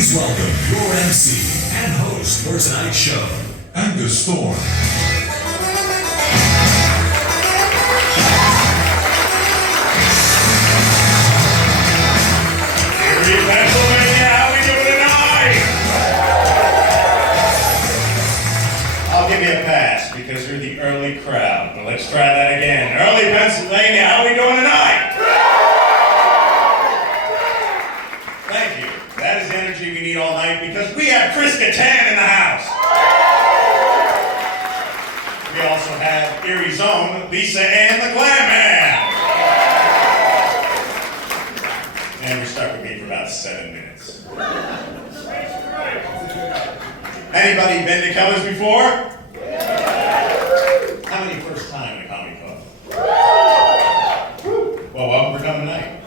Please welcome your MC and host for tonight's show, Angus Thorne. Erie, Pennsylvania, how we doing tonight? I'll give you a pass because you're the early crowd, but let's try that again. Early Pennsylvania, how we doing tonight? Thank you. That is the energy we need all night because we have Chris Kattan in the house. We also have Erie's own Lisa Ann the Glam Man. And you're stuck with me for about 7 minutes. Anybody been to Kellar's before? How many first time in a comedy club? Well, welcome for coming tonight.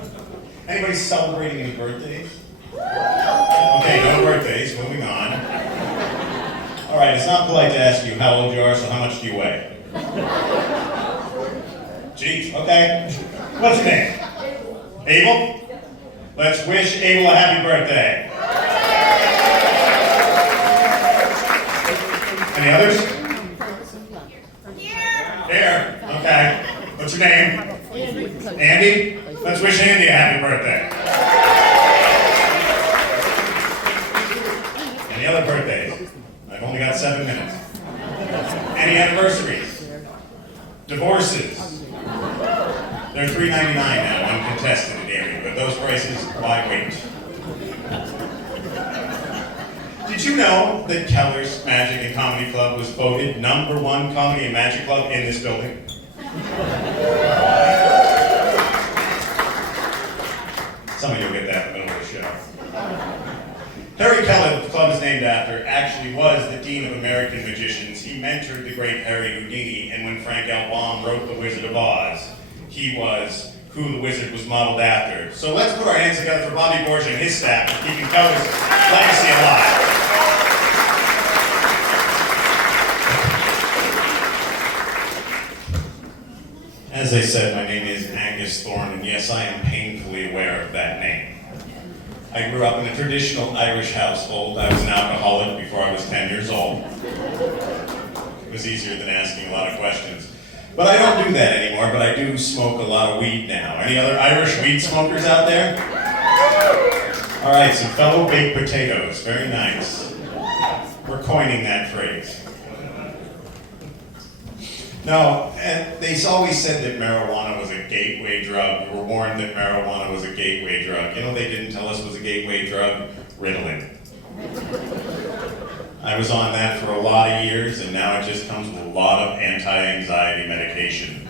Anybody celebrating any birthdays? Okay, no birthdays, moving on. All right, it's not polite to ask you how old you are, so how much do you weigh? Jeez, okay. What's your name? Abel? Let's wish Abel a happy birthday. Any others? Here. Okay. What's your name? Andy? Let's wish Andy a happy birthday. Any other birthdays? I've only got 7 minutes. Any anniversaries? Divorces? They're $3.99 now, uncontested in the area, but those prices, why wait? Did you know that Kellar's Magic and Comedy Club was voted #1 comedy and magic club in this building? Some of you will get that in the middle of the show. Harry Kellar, the club is named after, actually was the Dean of American Magicians. He mentored the great Harry Houdini, and when Frank L. Baum wrote The Wizard of Oz, he was who the wizard was modeled after. So let's put our hands together for Bobby Borgia and his staff for keeping Kellar's legacy alive. As I said, my name is Angus Thorne, and yes, I am painfully aware of that name. I grew up in a traditional Irish household. I was an alcoholic before I was 10 years old. It was easier than asking a lot of questions. But I don't do that anymore, but I do smoke a lot of weed now. Any other Irish weed smokers out there? All right, some fellow baked potatoes. Very nice. We're coining that phrase. No, and they always said that marijuana was a gateway drug. We were warned that marijuana was a gateway drug. You know they didn't tell us it was a gateway drug? Ritalin. I was on that for a lot of years, and now it just comes with a lot of anti-anxiety medication.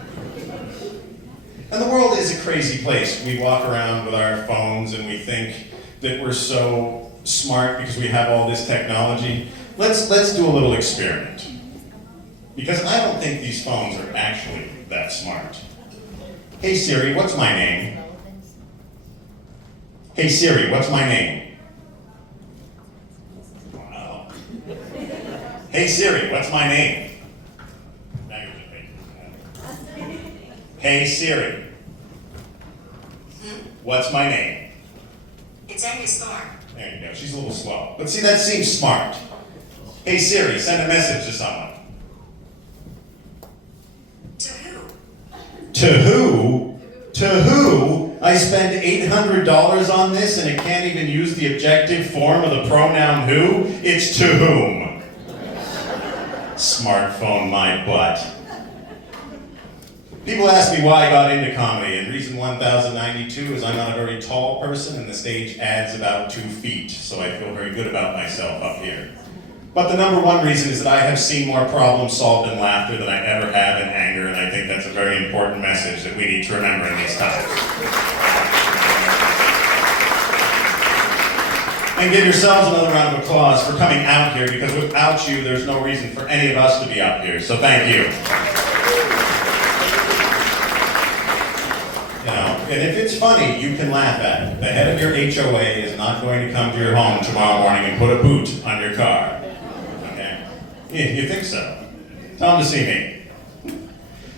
And the world is a crazy place. We walk around with our phones and we think that we're so smart because we have all this technology. Let's do a little experiment. Because I don't think these phones are actually that smart. Hey Siri, what's my name? Hey Siri, what's my name? Wow. Hey Siri, what's my name? Hey Siri, what's my name? It's Angus Thorne. There you go, she's a little slow. But see, that seems smart. Hey Siri, send a message to someone. To who? To who? I spend $800 on this and it can't even use the objective form of the pronoun who? It's to whom. Smartphone my butt. People ask me why I got into comedy, and reason 1092 is I'm not a very tall person and the stage adds about 2 feet, so I feel very good about myself up here. But the #1 reason is that I have seen more problems solved in laughter than I ever have in anger, and I think that's a very important message that we need to remember in these times. And give yourselves another round of applause for coming out here, because without you, there's no reason for any of us to be up here, so thank you. You know, and if it's funny, you can laugh at it. The head of your HOA is not going to come to your home tomorrow morning and put a boot on your car. Yeah, you think so? Tell them to see me.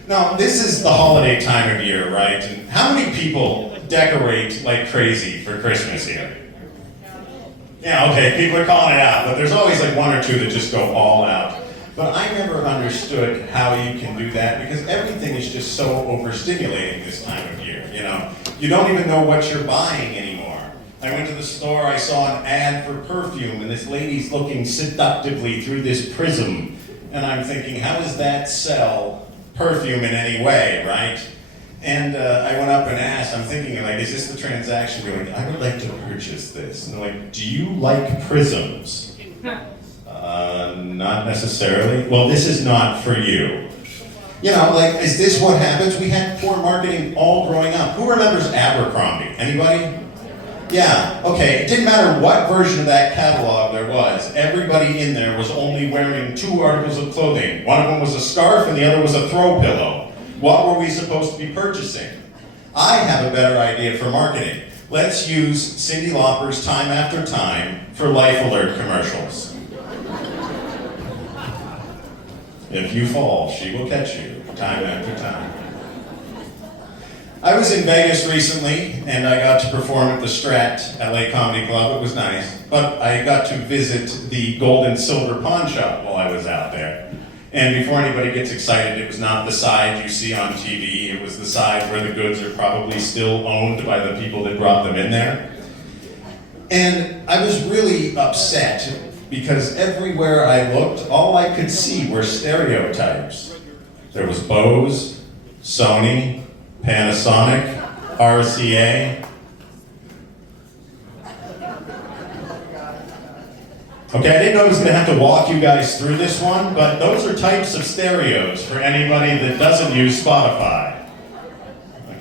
Now, this is the holiday time of year, right? And how many people decorate like crazy for Christmas here? Yeah, okay, people are calling it out, but there's always like one or two that just go all out. But I never understood how you can do that because everything is just so overstimulating this time of year, you know? You don't even know what you're buying anymore. I went to the store, I saw an ad for perfume, and this lady's looking seductively through this prism. And I'm thinking, how does that sell perfume in any way, right? And I went up and asked, I'm thinking, like, is this the transaction? We're like, I would like to purchase this. And they're like, do you like prisms? Not necessarily. Well, this is not for you. You know, like, is this what happens? We had poor marketing all growing up. Who remembers Abercrombie? Anybody? Yeah, okay. It didn't matter what version of that catalog there was. Everybody in there was only wearing two articles of clothing. One of them was a scarf and the other was a throw pillow. What were we supposed to be purchasing? I have a better idea for marketing. Let's use Cyndi Lauper's Time After Time for Life Alert commercials. If you fall, she will catch you, time after time. I was in Vegas recently, and I got to perform at the Strat LA Comedy Club. It was nice. But I got to visit the Gold and Silver Pawn Shop while I was out there. And before anybody gets excited, it was not the side you see on TV. It was the side where the goods are probably still owned by the people that brought them in there. And I was really upset because everywhere I looked, all I could see were stereotypes. There was Bose, Sony, Panasonic, RCA. Okay, I didn't know I was going to have to walk you guys through this one, but those are types of stereos for anybody that doesn't use Spotify.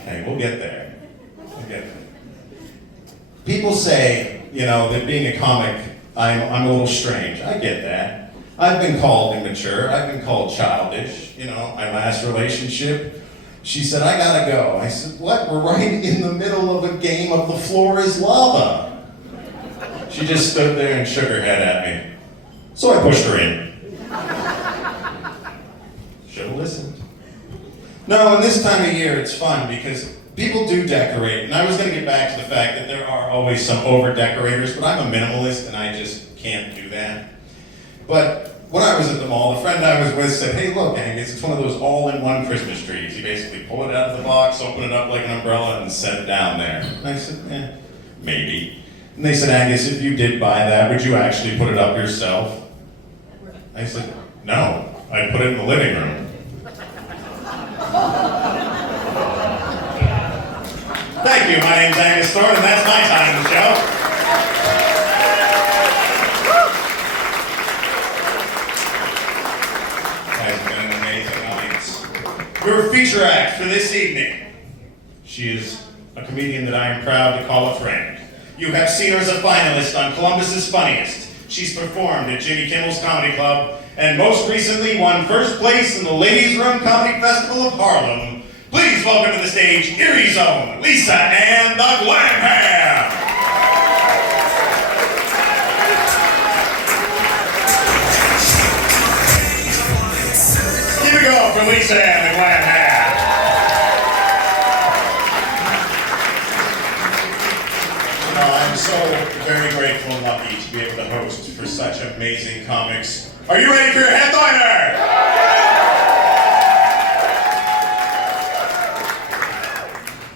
Okay, we'll get there. We'll get there. People say, you know, that being a comic, I'm a little strange. I get that. I've been called immature. I've been called childish. You know, my last relationship, she said, I gotta go. I said, what? We're right in the middle of a game of The Floor is Lava. She just stood there and shook her head at me. So I pushed her in. Should have listened. No, and this time of year it's fun because people do decorate. And I was going to get back to the fact that there are always some over-decorators, but I'm a minimalist and I just can't do that. But when I was at the mall, a friend I was with said, hey, look, Angus, it's one of those all-in-one Christmas trees. You basically pull it out of the box, open it up like an umbrella, and set it down there. And I said, maybe. And they said, Angus, if you did buy that, would you actually put it up yourself? I said, no, I'd put it in the living room. Thank you, my name's Angus Thorne, and that's my time in the show. Has been an amazing audience. Your feature act for this evening. She is a comedian that I am proud to call a friend. You have seen her as a finalist on Columbus's Funniest. She's performed at Jimmy Kimmel's Comedy Club, and most recently won first place in the Ladies' Room Comedy Festival of Harlem. Please welcome to the stage, Erie's own Lisa and the Glam Ham. Keep it going for Lisa and the Glam Ham. I'm so very grateful and lucky to be able to host for such amazing comics. Are you ready for your headliner?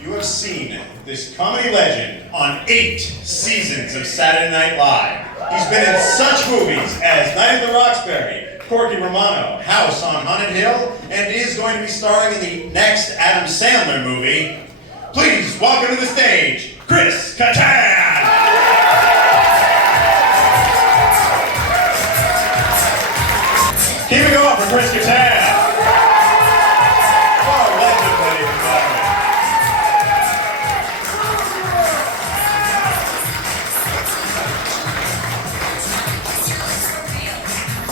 You have seen this comedy legend on 8 seasons of Saturday Night Live. He's been in such movies as Night at the Roxbury, Corky Romano, House on Haunted Hill, and is going to be starring in the next Adam Sandler movie. Please welcome to the stage, Chris Kattan! Keep it going for Chris Kattan! Oh, legend, ladies and gentlemen.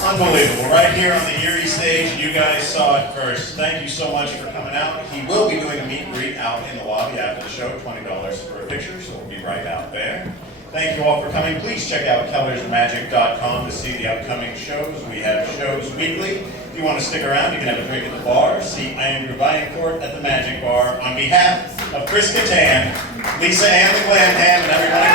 Unbelievable. Right here on the Erie stage, and you guys saw it first. Thank you so much for coming out. He will be doing a meet and greet out in the lobby after the show, $20 for a picture, so we'll be right out there. Thank you all for coming. Please check out kellarsmagic.com to see the upcoming shows. We have shows weekly. If you want to stick around, you can have a drink at the bar. See Andrew Viancourt at the Magic Bar. On behalf of Chris Kattan, Lisa Ann the Glam Ham, and everybody